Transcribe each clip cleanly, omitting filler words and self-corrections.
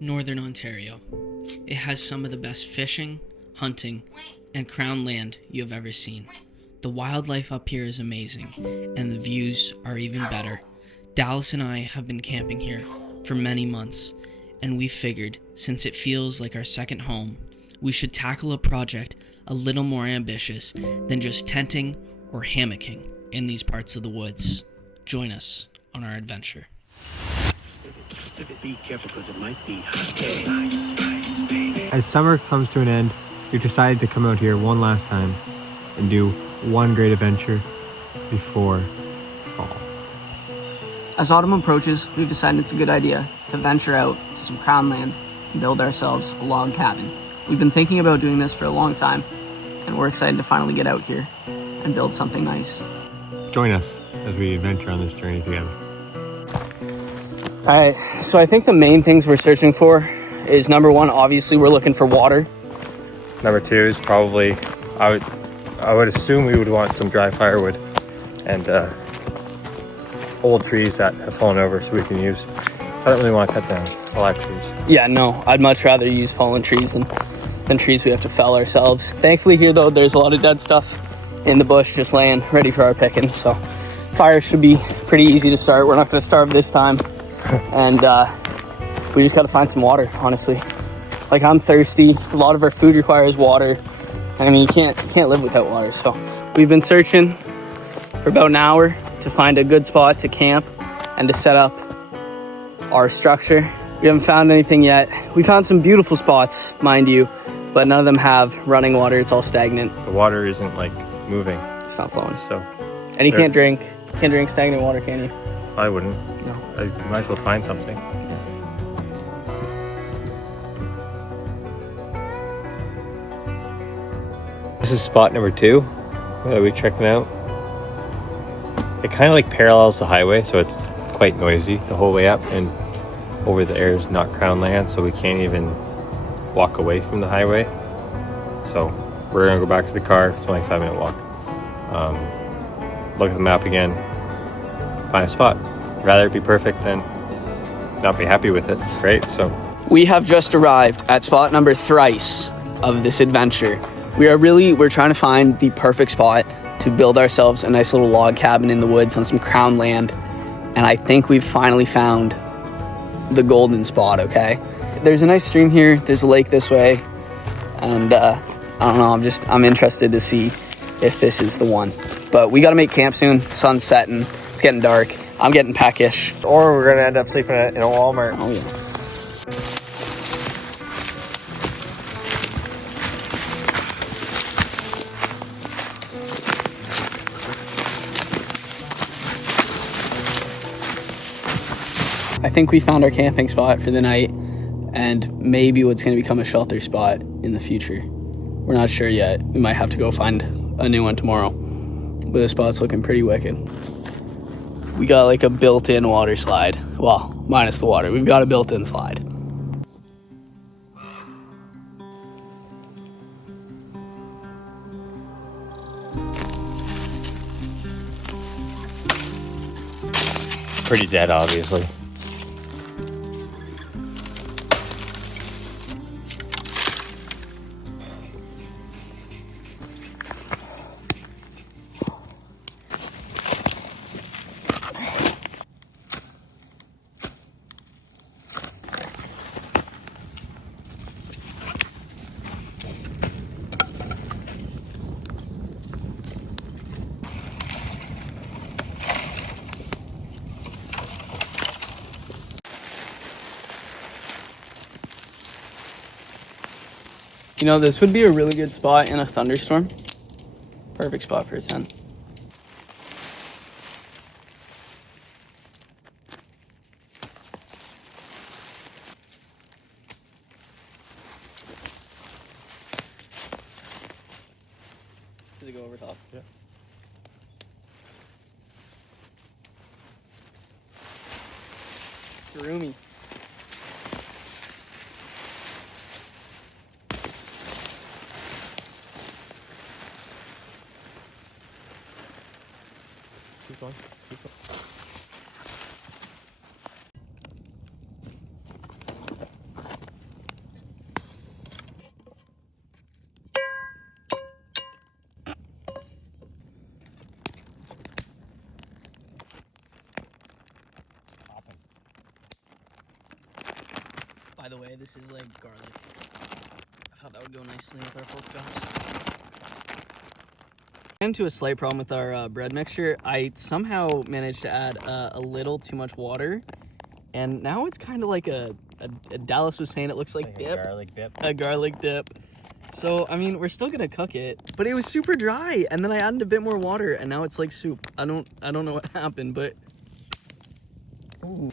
Northern Ontario. It has some of the best fishing, hunting, and crown land you have ever seen. The wildlife up here is amazing, and the views are even better. Dallas and I have been camping here for many months, and we figured, since it feels like our second home, we should tackle a project a little more ambitious than just tenting or hammocking in these parts of the woods. Join us on our adventure. Be careful because it might be hot. As summer comes to an end, we've decided to come out here one last time and do one great adventure before fall. As autumn approaches, we've decided it's a good idea to venture out to some crown land and build ourselves a log cabin. We've been thinking about doing this for a long time, and we're excited to finally get out here and build something nice. Join us as we adventure on this journey together. Alright, so I think the main things we're searching for is, number one, obviously we're looking for water. Number two is probably, I would assume we would want some dry firewood and old trees that have fallen over so we can use. I don't really want to cut down alive trees. Yeah, no, I'd much rather use fallen trees than trees we have to fell ourselves. Thankfully here though, there's a lot of dead stuff in the bush just laying ready for our picking, so fire should be pretty easy to start. We're not going to starve this time. And we just got to find some water, honestly. Like, I'm thirsty. A lot of our food requires water. I mean, you can't live without water. So we've been searching for about an hour to find a good spot to camp and to set up our structure. We haven't found anything yet. We found some beautiful spots, mind you, but none of them have running water. It's all stagnant. The water isn't like moving. It's not flowing. So, and you can't drink stagnant water, can you? I wouldn't. No. I might as well find something. This is spot number 2 that we're checking out. It kind of like parallels the highway, so it's quite noisy the whole way up, and over there is not crown land, so we can't even walk away from the highway. So we're gonna go back to the car. It's only a 5-minute walk. Look at the map again, find a spot. Rather it be perfect than not be happy with it. It's great. So we have just arrived at spot number thrice of this adventure. We're trying to find the perfect spot to build ourselves a nice little log cabin in the woods on some crown land. And I think we've finally found the golden spot, okay? There's a nice stream here. There's a lake this way. And I don't know, I'm interested to see if this is the one. But we got to make camp soon. The sun's setting. It's getting dark. I'm getting peckish. or we're gonna end up sleeping in a Walmart. Oh, yeah. I think we found our camping spot for the night, and maybe what's going to become a shelter spot in the future. We're not sure yet. We might have to go find a new one tomorrow. But this spot's looking pretty wicked. We got like a built-in water slide. Well, minus the water. We've got a built-in slide. Pretty dead, obviously. You know, this would be a really good spot in a thunderstorm. Perfect spot for a tent. Does it go over top? Yeah. It's roomy. Keep going. Keep going. By the way, this is like garlic. I thought that would go nicely with our pork chops. Into a slight problem with our bread mixture. I somehow managed to add a little too much water, and now it's kind of like a Dallas was saying it looks like dip. A garlic dip. A garlic dip. So I mean, we're still gonna cook it, but it was super dry, and then I added a bit more water, and now it's like soup. I don't know what happened, but ooh.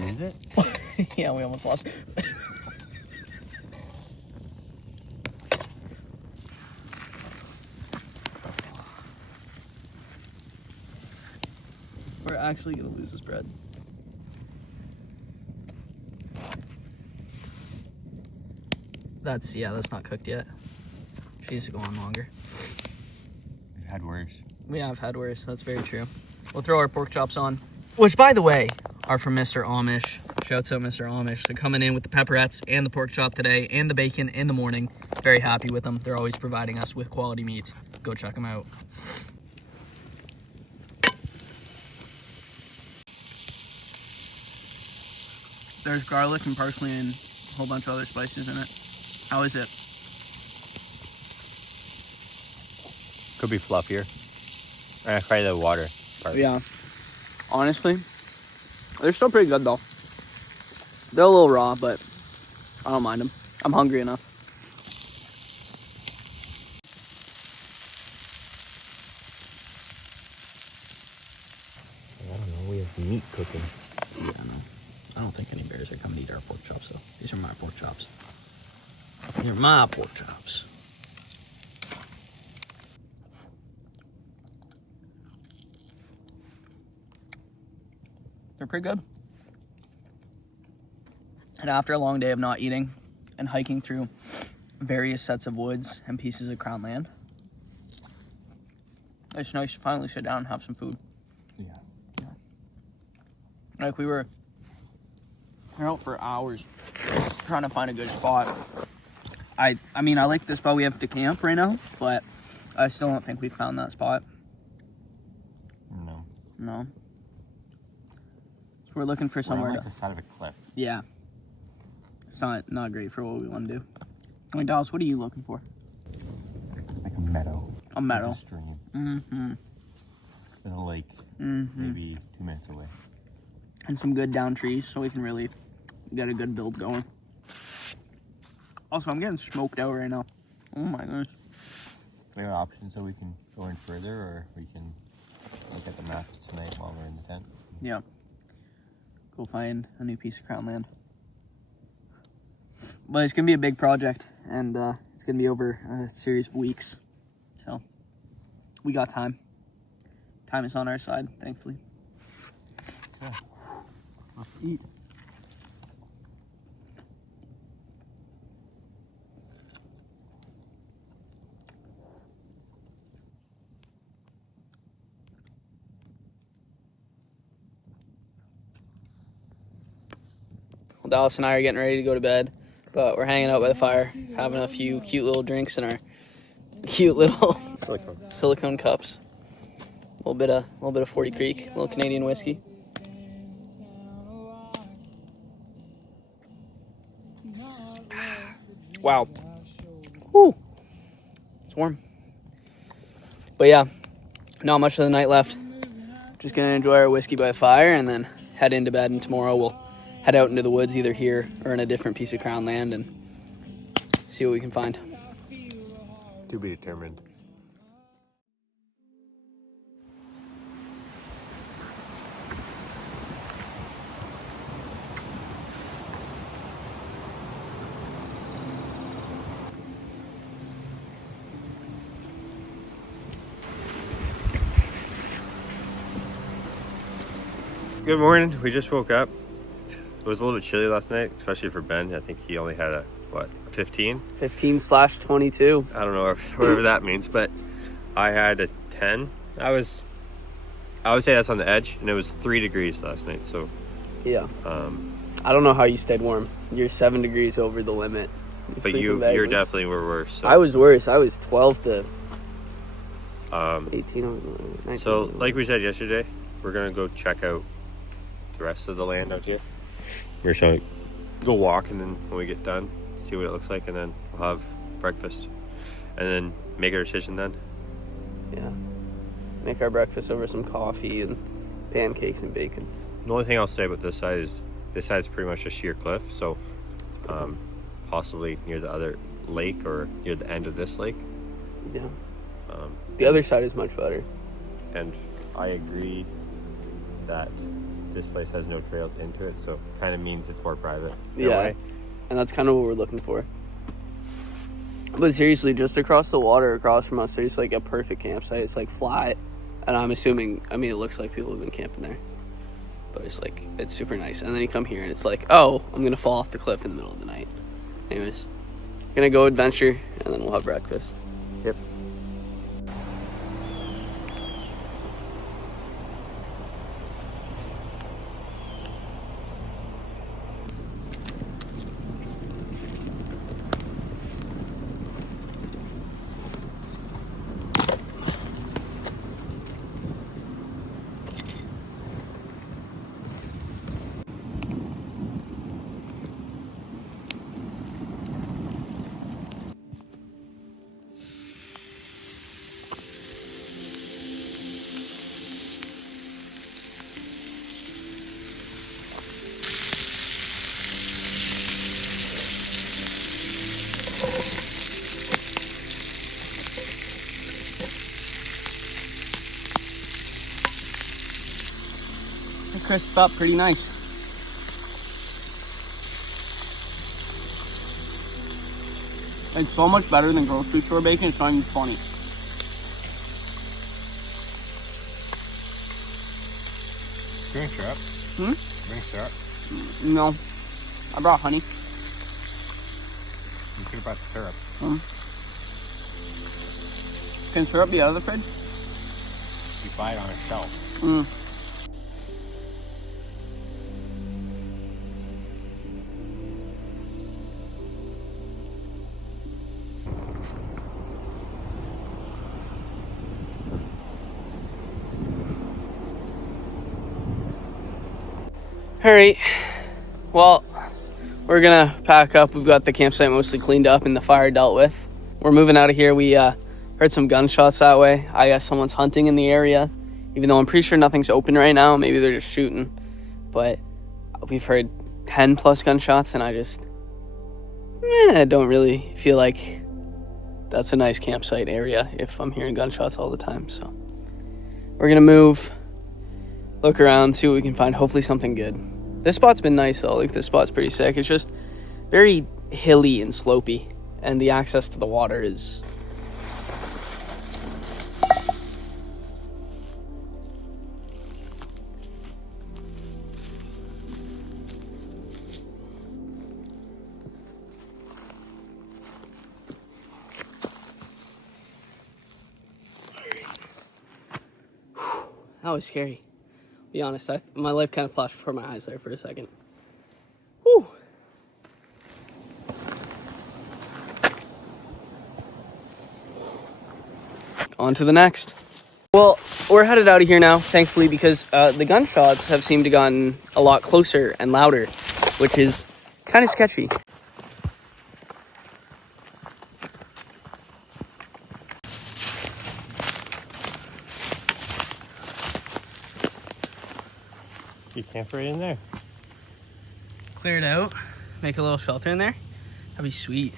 Lose it? Yeah, we almost lost. We're actually gonna lose this bread. That's not cooked yet. She needs to go on longer. We've had worse. We have had worse, that's very true. We'll throw our pork chops on, which by the way, are from Mr. Amish. Shouts out Mr. Amish. They're coming in with the pepperettes and the pork chop today and the bacon in the morning. Very happy with them. They're always providing us with quality meats. Go check them out. There's garlic and parsley and a whole bunch of other spices in it. How is it? Could be fluffier. I'm gonna try the water part. Yeah. Honestly, they're still pretty good though. They're a little raw, but I don't mind them. I'm hungry enough. I don't know, we have meat cooking. Yeah, no. I don't think any bears are coming to eat our pork chops though. These are my pork chops. They're my pork chops. They're pretty good. And after a long day of not eating and hiking through various sets of woods and pieces of crown land, it's nice to finally sit down and have some food. Yeah. Like we were out for hours trying to find a good spot. I mean, I like the spot we have to camp right now, but I still don't think we found that spot. No. So we're looking for somewhere We're to... on the side of a cliff. Yeah. It's not great for what we want to do. I mean, Dallas, what are you looking for? Like a meadow. A meadow. With a stream. Mm-hmm. With a lake. Mm-hmm. Maybe 2 minutes away. And some good down trees so we can really get a good build going. Also, I'm getting smoked out right now. Oh my goodness. We have options so we can go in further, or we can look at the maps tonight while we're in the tent. Yeah. Go find a new piece of crown land. But it's going to be a big project, and it's going to be over a series of weeks. So, we got time. Time is on our side, thankfully. Yeah. Let's eat. Well, Dallas and I are getting ready to go to bed, but we're hanging out by the fire, having a few cute little drinks in our cute little silicone cups. A little bit of 40 Creek, a little Canadian whiskey. Wow. Woo. It's warm. But yeah, not much of the night left. Just gonna enjoy our whiskey by the fire and then head into bed, and tomorrow we'll head out into the woods, either here or in a different piece of crown land, and see what we can find. To be determined. Good morning. We just woke up. It was a little bit chilly last night, especially for Ben. I think he only had a 15? 15/22. I don't know whatever that means, but I had a 10. I would say that's on the edge, and it was 3 degrees last night. So Yeah. I don't know how you stayed warm. You're 7 degrees over the limit. but you're definitely were worse. So. I was worse. I was 12 to 18. 19. So like we said yesterday, we're gonna go check out the rest of the land out here. We're just gonna go walk, and then when we get done, see what it looks like, and then we'll have breakfast, and then make a decision then. Yeah. Make our breakfast over some coffee and pancakes and bacon. The only thing I'll say about this side is pretty much a sheer cliff, so possibly near the other lake or near the end of this lake. Yeah. The other side is much better. And I agree that this place has no trails into it, so kind of means it's more private. In a way. And that's kind of what we're looking for. But seriously, just across the water, across from us, there's like a perfect campsite. It's like flat, and I'm assuming, it looks like people have been camping there. But it's super nice. And then you come here and it's like, oh, I'm going to fall off the cliff in the middle of the night. Anyways, going to go adventure, and then we'll have breakfast. Yep. It crisped up pretty nice. It's so much better than grocery store bacon, it's not even funny. Bring syrup. Bring syrup. No. I brought honey. You could have brought the syrup. Can syrup be out of the fridge? You buy it on a shelf. Alright, well, we're gonna pack up. We've got the campsite mostly cleaned up and the fire dealt with. We're moving out of here. We heard some gunshots that way. I guess someone's hunting in the area, even though I'm pretty sure nothing's open right now. Maybe they're just shooting. But we've heard 10 plus gunshots, and I just don't really feel like that's a nice campsite area if I'm hearing gunshots all the time. So we're gonna move, look around, see what we can find. Hopefully something good. This spot's been nice though. Like, this spot's pretty sick. It's just very hilly and slopey, and the access to the water is that was scary. Be honest, my life kind of flashed before my eyes there for a second. Whew. On to the next. Well, we're headed out of here now, thankfully, because the gunshots have seemed to gotten a lot closer and louder, which is kind of sketchy. You camp right in there. Clear it out, make a little shelter in there. That'd be sweet.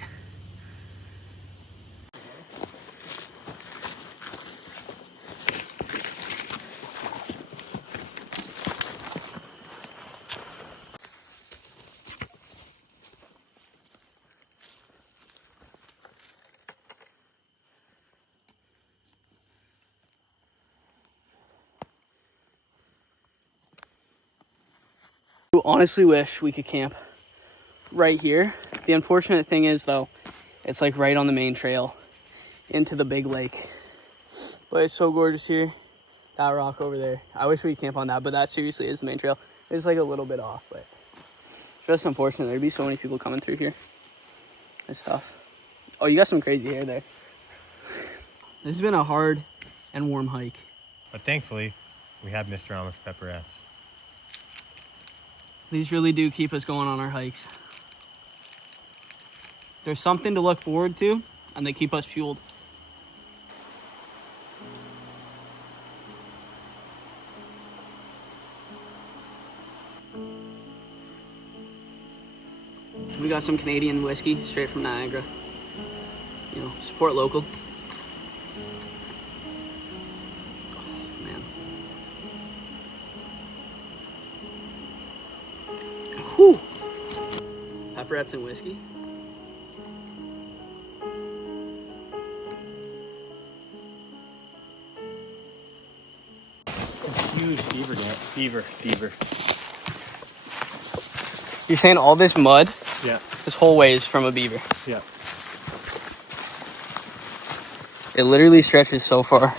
honestly wish we could camp right here. The unfortunate thing is, though, it's like right on the main trail into the big lake. But it's so gorgeous here. That rock over there. I wish we could camp on that, but that seriously is the main trail. It's like a little bit off, but it's just unfortunate. There'd be so many people coming through here. It's tough. Oh, you got some crazy hair there. This has been a hard and warm hike. But thankfully, we have Mr. Amish pepperettes. These really do keep us going on our hikes. There's something to look forward to, and they keep us fueled. We got some Canadian whiskey straight from Niagara. You know, support local. Oh, man. Whew. Pepperettes and whiskey. Huge beaver dam. Beaver. You're saying all this mud, Yeah. this whole way is from a beaver? Yeah. It literally stretches so far.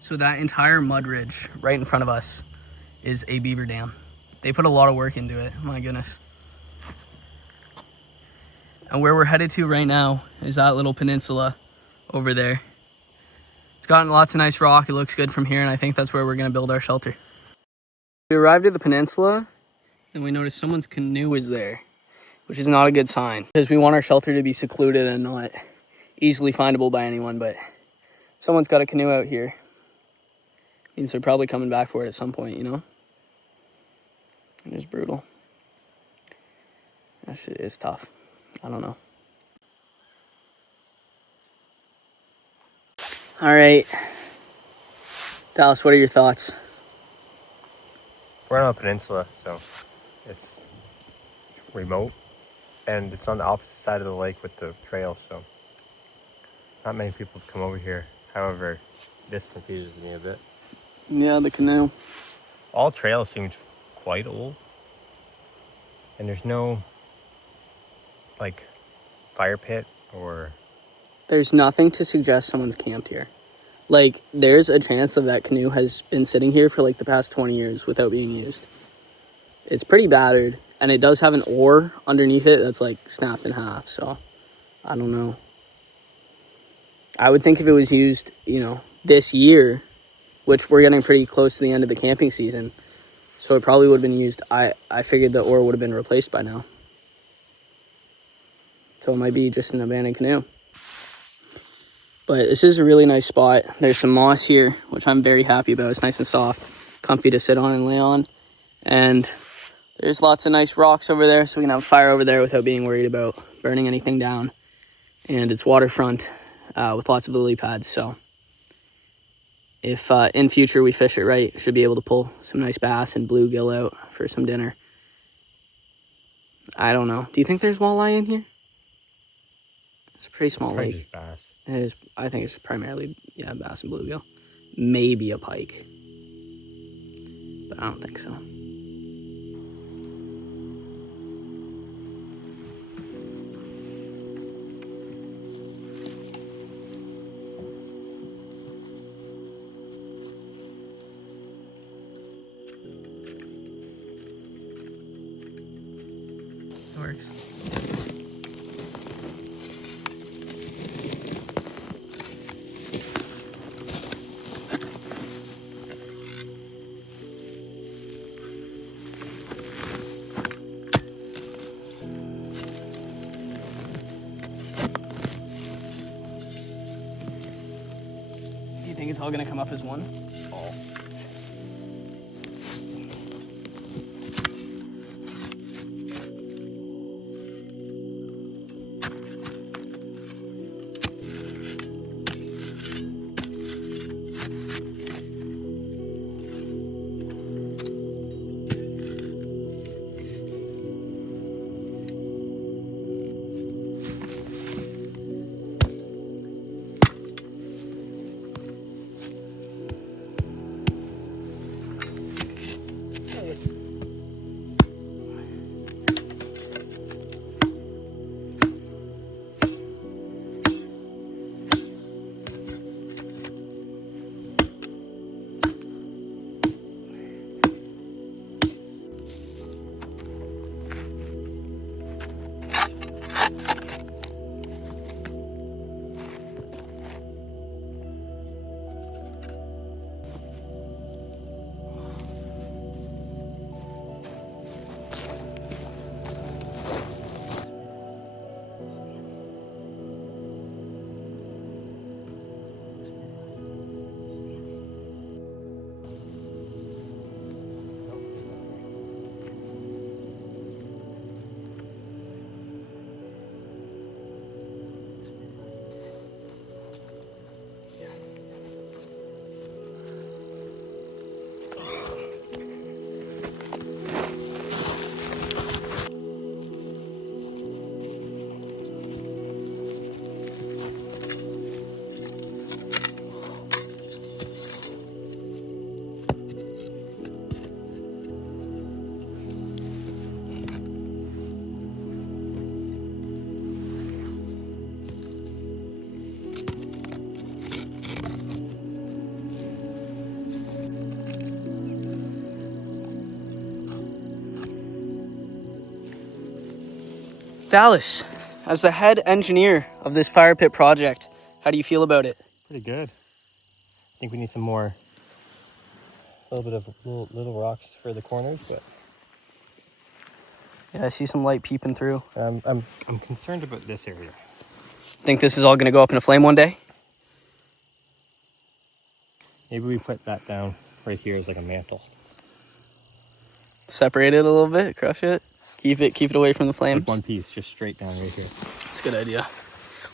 So that entire mud ridge right in front of us is a beaver dam. They put a lot of work into it, my goodness. And where we're headed to right now is that little peninsula over there. It's gotten lots of nice rock. It looks good from here, and I think that's where we're gonna build our shelter. We arrived at the peninsula, and we noticed someone's canoe is there, which is not a good sign, because we want our shelter to be secluded and not easily findable by anyone, but someone's got a canoe out here. Means they're probably coming back for it at some point, you know? It is brutal. That shit is tough. I don't know. All right. Dallas, what are your thoughts? We're on a peninsula, so it's remote. And it's on the opposite side of the lake with the trail, so not many people have come over here. However, this confuses me a bit. Yeah, the canoe. All trails seemed quite old. And there's no, like, fire pit or... There's nothing to suggest someone's camped here. Like, there's a chance that canoe has been sitting here for, like, the past 20 years without being used. It's pretty battered, and it does have an oar underneath it that's, like, snapped in half, so I don't know. I would think if it was used, you know, this year, which we're getting pretty close to the end of the camping season, so it probably would have been used. I figured the oar would have been replaced by now. So it might be just an abandoned canoe. But this is a really nice spot. There's some moss here, which I'm very happy about. It's nice and soft, comfy to sit on and lay on. And there's lots of nice rocks over there, so we can have a fire over there without being worried about burning anything down. And it's waterfront with lots of lily pads, so if in future we fish it right, should be able to pull some nice bass and bluegill out for some dinner. I don't know. Do you think there's walleye in here? It's a pretty small Probably lake. just bass. It is, I think it's primarily, yeah, bass and bluegill. Maybe a pike. But I don't think so. It works. Do you think it's all gonna come up as one? Oh. Dallas, as the head engineer of this fire pit project, how do you feel about it? Pretty good. I think we need some more, a little bit of little rocks for the corners, but Yeah, I see some light peeping through. I'm concerned about this area. Think this is all going to go up in a flame one day? Maybe we put that down right here as like a mantle. Separate it a little bit, crush it, keep it away from the flames. Like one piece, just straight down right here. That's a good idea.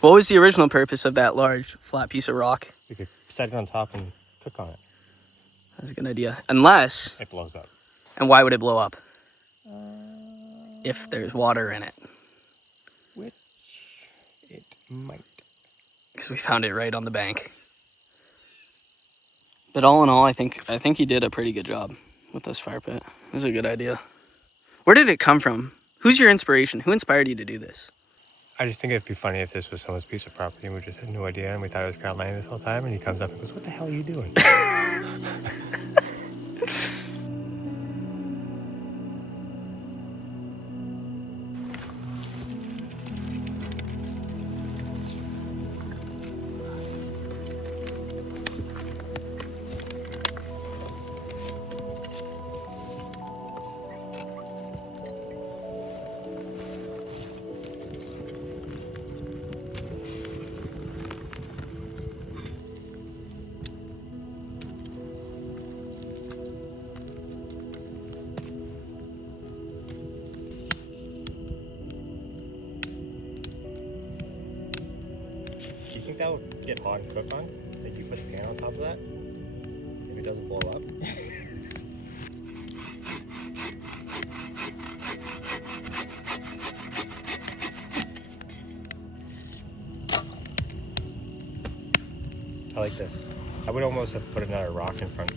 What was the original purpose of that large flat piece of rock? We could set it on top and cook on it. That's a good idea. Unless, It blows up. and why would it blow up? If there's water in it. Which it might. Because we found it right on the bank. But all in all, I think you did a pretty good job with this fire pit. It was a good idea. Where did it come from? Who's your inspiration? Who inspired you to do this? I just think it'd be funny if this was someone's piece of property and we just had no idea and we thought it was ground land this whole time, and he comes up and goes, "What the hell are you doing?" Do you think that would get hot and cook on? Like you put the pan on top of that? If it doesn't blow up? I like this. I would almost have put another rock in front.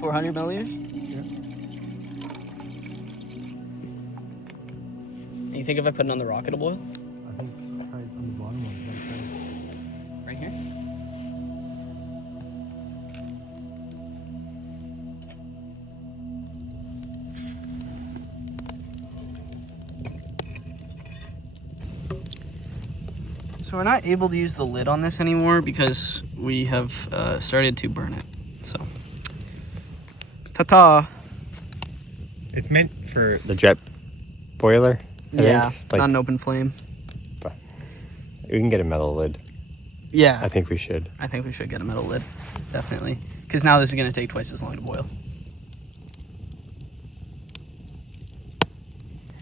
$400 milliliters? Yeah. You think if I put it on the rock, it'll boil? I think try it on the bottom one. Right here? So we're not able to use the lid on this anymore because we have started to burn it. So, ta-ta! It's meant for the jet boiler. I Yeah, think. Like, not an open flame. we can get a metal lid. Yeah, I think we should. I think we should get a metal lid, definitely. Because now this is going to take twice as long to boil.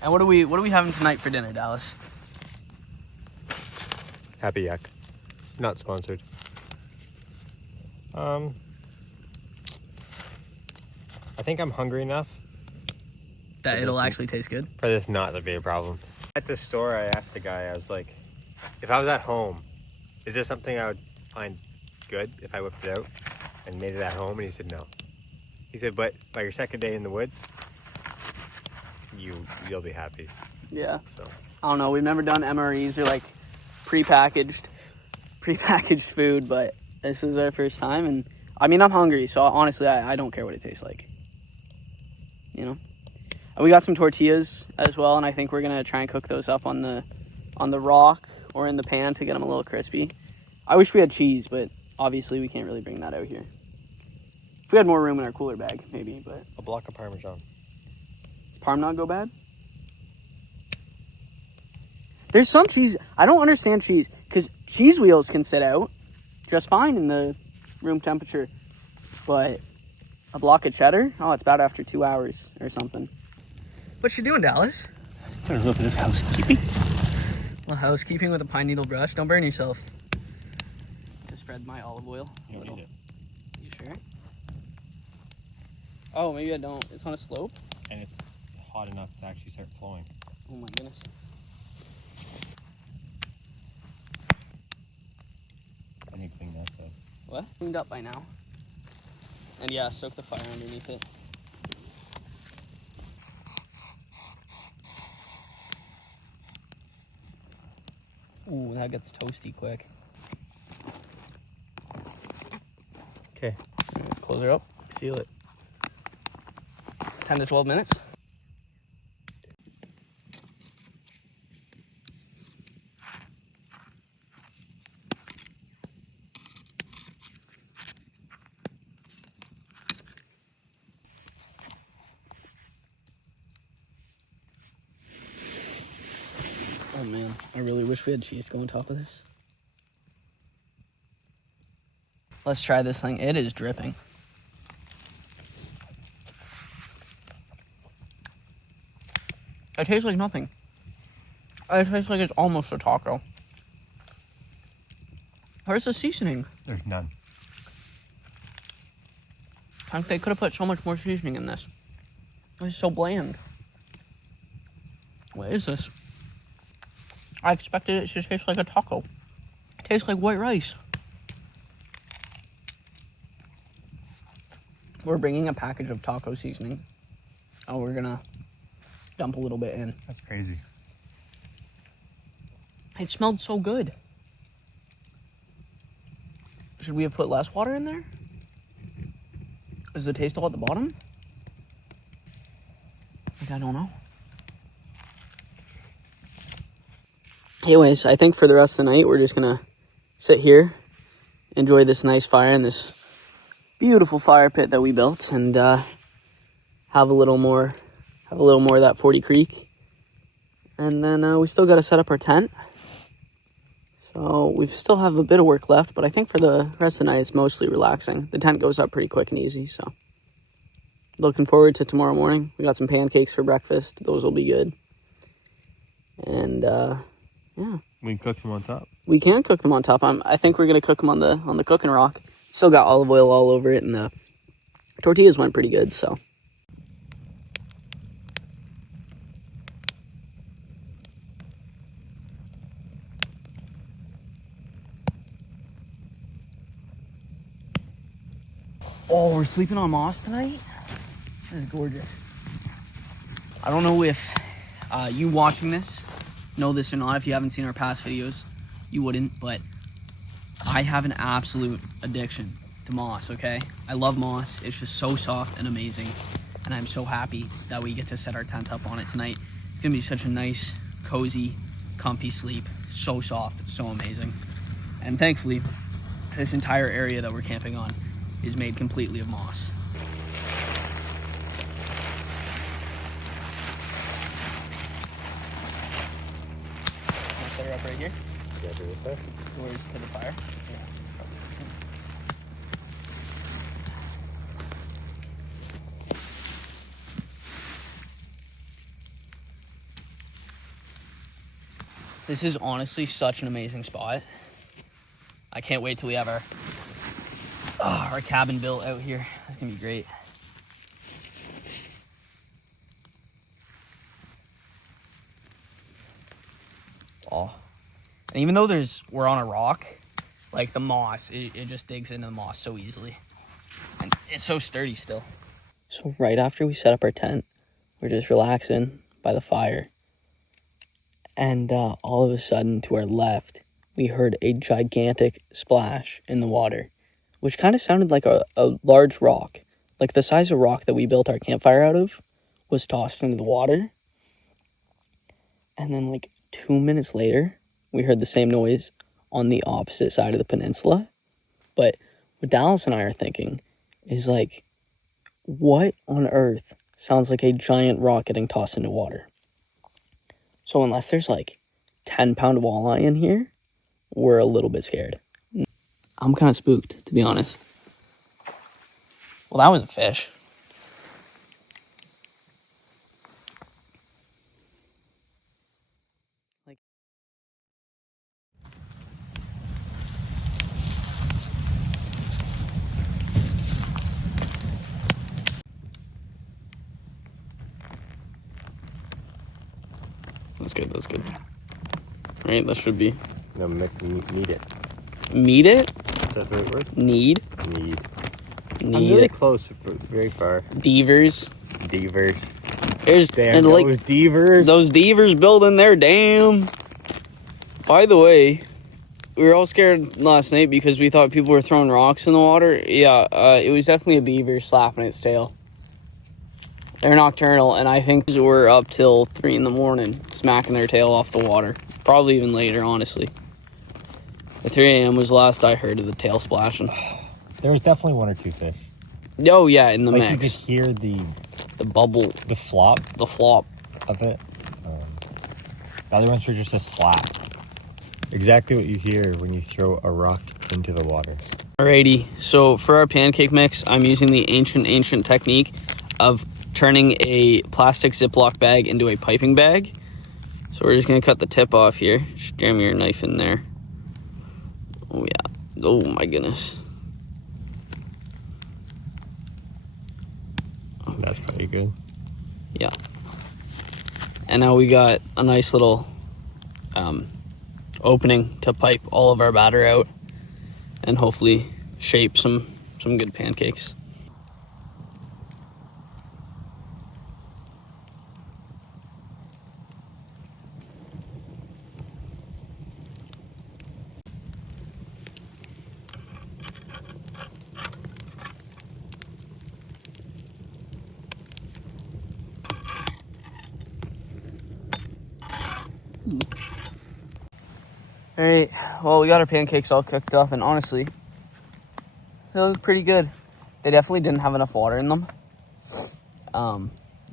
And what are we having tonight for dinner, Dallas? Happy Yak. Not sponsored. I think I'm hungry enough That it'll actually taste good? for this not to be a problem. At the store, I asked the guy, I was like, if I was at home, is this something I would find good if I whipped it out and made it at home? And he said no. He said, but by your second day in the woods, you'll be happy. Yeah. So I don't know. We've never done MREs or like prepackaged food, but this is our first time. And I mean, I'm hungry, so honestly, I don't care what it tastes like. You know? And we got some tortillas as well, and I think we're going to try and cook those up on the on the rock or in the pan to get them a little crispy. I wish we had cheese, but obviously we can't really bring that out here. If we had more room in our cooler bag, maybe, but... A block of Parmesan. Does Parm not go bad? There's some cheese... I don't understand cheese, because cheese wheels can sit out just fine in the room temperature. But a block of cheddar? Oh, it's bad after 2 hours or something. What you doing, Dallas? A little bit of housekeeping. Well, housekeeping with a pine needle brush. Don't burn yourself. To spread my olive oil. You don't need it. You sure? Oh, maybe I don't. It's on a slope? And it's hot enough to actually start flowing. Oh my goodness. I need to clean that up. What? Cleaned up by now. And yeah, soak the fire underneath it. Ooh, that gets toasty quick. Okay. Close her up. Seal it. 10 to 12 minutes. Oh man, I really wish we had cheese to go on top of this. Let's try this thing. It is dripping. It tastes like nothing. It tastes like it's almost a taco. Where's the seasoning? There's none. I think they could have put so much more seasoning in this. It's so bland. What is this? I expected it to taste like a taco. It tastes like white rice. We're bringing a package of taco seasoning. Oh, we're gonna dump a little bit in. That's crazy. It smelled so good. Should we have put less water in there? Is the taste all at the bottom? I don't know. Anyways, I think for the rest of the night, we're just gonna sit here, enjoy this nice fire in this beautiful fire pit that we built, and have a little more of that 40 Creek. And then we still got to set up our tent. So we still have a bit of work left, but I think for the rest of the night, it's mostly relaxing. The tent goes up pretty quick and easy, so looking forward to tomorrow morning. We got some pancakes for breakfast. Those will be good. And yeah, We can cook them on top. we can cook them on top. I think we're gonna cook them on the cooking rock. Still got olive oil all over it, and the tortillas went pretty good. So oh, we're sleeping on moss tonight. That is gorgeous. I don't know if you watching this know this or not. If you haven't seen our past videos, you wouldn't, but I have an absolute addiction to moss, okay? I love moss. It's just so soft and amazing, and I'm so happy that we get to set our tent up on it tonight. It's gonna be such a nice, cozy, comfy sleep. So soft, so amazing. And thankfully, this entire area that we're camping on is made completely of moss. Set her up right here. Where's to the fire? Yeah. This is honestly such an amazing spot. I can't wait till we have our cabin built out here. It's gonna be great. Oh. And even though we're on a rock, like the moss, it just digs into the moss so easily. And it's so sturdy still. So right after we set up our tent, we're just relaxing by the fire. And all of a sudden, to our left, we heard a gigantic splash in the water, which kind of sounded like a large rock. Like the size of rock that we built our campfire out of was tossed into the water. And then like 2 minutes later, we heard the same noise on the opposite side of the peninsula. But what Dallas and I are thinking is like, what on earth sounds like a giant rock getting tossed into water? So unless there's like 10-pound walleye in here, we're a little bit scared. I'm kind of spooked, to be honest. Well, that was a fish. That's good, that's good. All right, that should be. No, need it. Meet it? Is that the right word? Need. I'm really close, but very far. Devers. There's Damn, and those devers. Those devers building their dam. By the way, we were all scared last night because we thought people were throwing rocks in the water. Yeah, it was definitely a beaver slapping its tail. They're nocturnal, and I think they were up till 3 in the morning, smacking their tail off the water. Probably even later, honestly. At 3 a.m. was the last I heard of the tail splashing. There was definitely 1 or 2 fish. Oh, yeah, in the like mix. You could hear the bubble. the flop of it. The other ones were just a slap. Exactly what you hear when you throw a rock into the water. Alrighty, so for our pancake mix, I'm using the ancient technique of turning a plastic Ziploc bag into a piping bag. So we're just gonna cut the tip off here. Just jam your knife in there. Oh yeah, oh my goodness. That's pretty good. Yeah. And now we got a nice little opening to pipe all of our batter out and hopefully shape some good pancakes. All right, well, we got our pancakes all cooked up, and honestly, they look pretty good. They definitely didn't have enough water in them.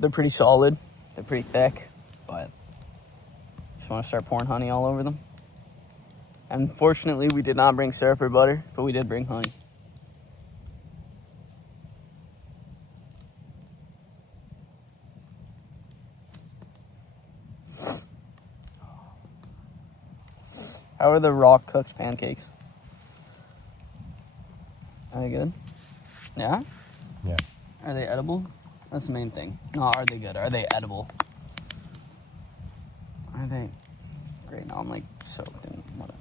They're pretty solid. They're pretty thick, but just want to start pouring honey all over them. Unfortunately, we did not bring syrup or butter, but we did bring honey. How are the raw cooked pancakes? Are they good? Yeah? Yeah. Are they edible? That's the main thing. Not are they good, are they edible? Are they? Great, now I'm like soaked in whatever.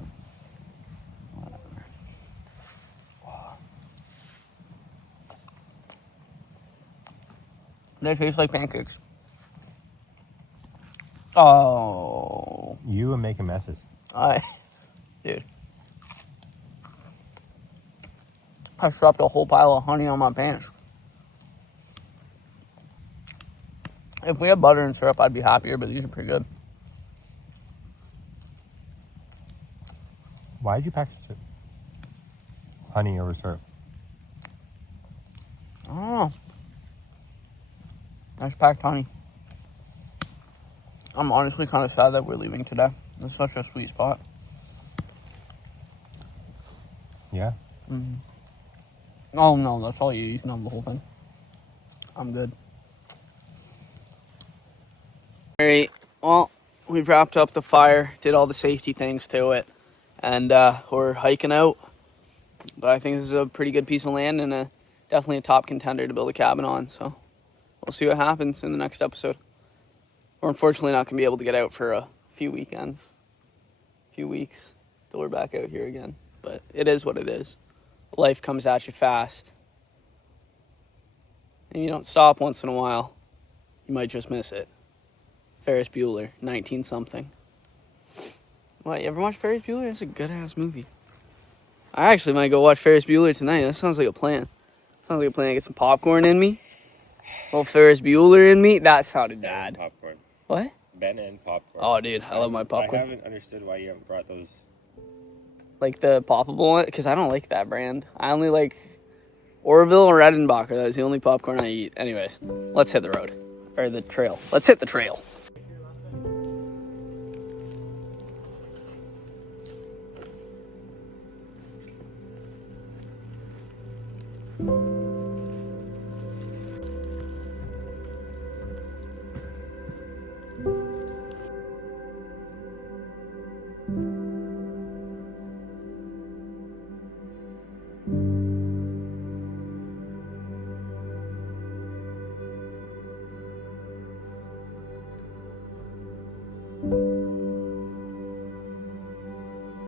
They taste like pancakes. Oh. You and making messes. Dude. I dropped a whole pile of honey on my pants. If we had butter and syrup, I'd be happier, but these are pretty good. Why did you pack such honey over syrup? I don't know. I just packed honey. I'm honestly kind of sad that we're leaving today. It's such a sweet spot. Yeah? Mm-hmm. Oh, no, that's all you. You can have the whole thing. I'm good. All right. Well, we've wrapped up the fire, did all the safety things to it, and we're hiking out. But I think this is a pretty good piece of land and definitely a top contender to build a cabin on. So we'll see what happens in the next episode. We're unfortunately not going to be able to get out for a few weekends, a few weeks, till we're back out here again. But it is what it is. Life comes at you fast. And you don't stop once in a while, you might just miss it. Ferris Bueller, 19-something. What, you ever watch Ferris Bueller? It's a good-ass movie. I actually might go watch Ferris Bueller tonight. That sounds like a plan. Sounds like a plan to get some popcorn in me. A little Ferris Bueller in me. That sounded bad. Popcorn. What? Ben and popcorn. Oh, dude, I love my popcorn. I haven't understood why you haven't brought those. Like the poppable one, because I don't like that brand. I only like Orville or Redenbacher. That's the only popcorn I eat. Anyways, let's hit the road. Or the trail. Let's hit the trail.